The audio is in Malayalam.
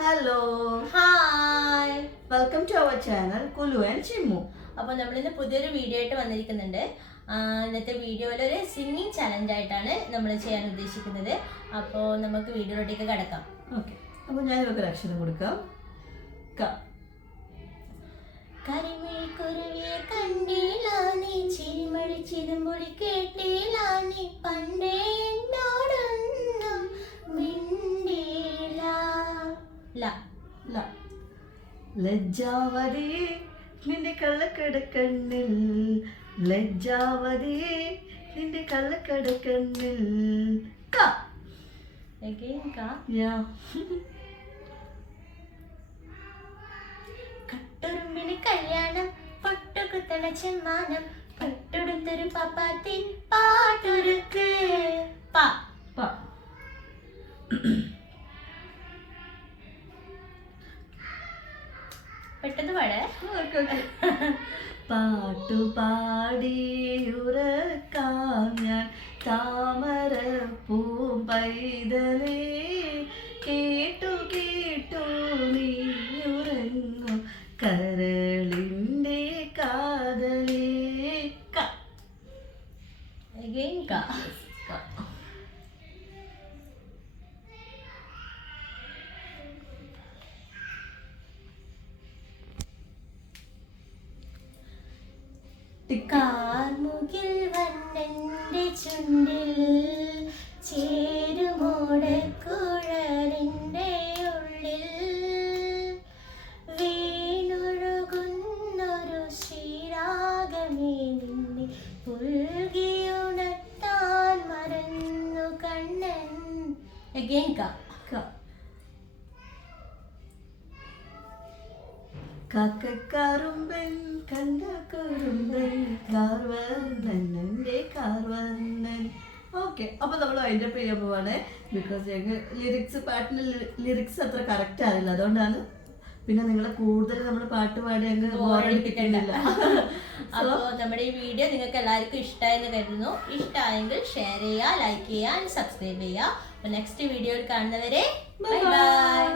Hello hi, welcome to our channel Kulu and Chimmu. അപ്പോൾ നമ്മളിന്ന് പുതിയൊരു വീഡിയോ ആയിട്ട് വന്നിരിക്കുന്നുണ്ട്. ഇന്നത്തെ വീഡിയോയിൽ ഒരു സിംഗിങ് ചലഞ്ച് ആയിട്ടാണ് നമ്മൾ ചെയ്യാൻ ഉദ്ദേശിക്കുന്നത്. അപ്പോൾ നമുക്ക് വീഡിയോയിലേക്ക് കിടക്കാം. ഓക്കെ, അപ്പോൾ ഞാനിവർക്ക് ഒരു അക്ഷരം കൊടുക്കാം. ക. കരിമിഴിക്കുരുവിയെ കണ്ടില്ലാനി, ചിരിമഴിച്ചിരുമൊഴി കേട്ടില്ലാനി, പണ്ടേ എന്നോടൊന്നും മിണ്ടിയില്ല. ല ല. ലജ്ജാവതി നിന്റെ കള്ളക്കടക്കണ്ണിൽ, ലജ്ജാവതി നിന്റെ കള്ളക്കടക്കണ്ണിൽ. ക. again ka. Yeah. കട്ടുറുമ്പിന് കല്യാണം, പൊട്ടുകുത്തണ ചെമ്മാനം, പട്ടുടുത്തൊരു പാപ്പാത്തി പാട്ടൊരുക്ക്. പ പ. പെട്ടെന്ന് പാടേ. പാട്ടുപാടി ഉറക്കാം ഞാൻ താമര പൂമ്പൈതലേ, കേട്ടു കേട്ടു നീ ഉറങ്ങും കരളിൻ്റെ കാതലേ. ക. again ka. കാർമുകിൽ വന്നെൻ്റെ ചുണ്ടിൽ ചേരുമോടക്കുഴലിൻ്റെ ഉള്ളിൽ വീണൊഴുകുന്നൊരു ശ്രീരാഗമേ, നിന്നെ പുൽകിയുണർത്താൻ മറന്നു കണ്ണൻ. again ka. ക. കാക്കക്കാറുമ്പൻ കണ്ട കുറുമ്പൻ കാർവർണ്ണൻ എൻ്റെ കാർവർണ്ണൻ. ഓക്കെ, അപ്പോൾ നമ്മൾ അതിൻ്റെ ചെയ്യാൻ പോവാണ്. ബിക്കോസ് ഞങ്ങൾക്ക് പാട്ടിന് ലിറിക്സ് അത്ര കറക്റ്റ് അറിയില്ല, അതുകൊണ്ടാണ്. പിന്നെ നിങ്ങളെ കൂടുതൽ നമ്മൾ പാട്ട് പാടി അങ്ങ് ബോറടിപ്പിക്കുന്നില്ല. അപ്പോൾ നമ്മുടെ ഈ വീഡിയോ നിങ്ങൾക്ക് എല്ലാവർക്കും ഇഷ്ടമായെന്ന് കരുതുന്നു. ഇഷ്ടമായെങ്കിൽ ഷെയർ ചെയ്യുക, ലൈക്ക് ചെയ്യുക, സബ്സ്ക്രൈബ് ചെയ്യുക. അപ്പോൾ നെക്സ്റ്റ് വീഡിയോയിൽ കാണുന്നവരെ ബൈ ബൈ.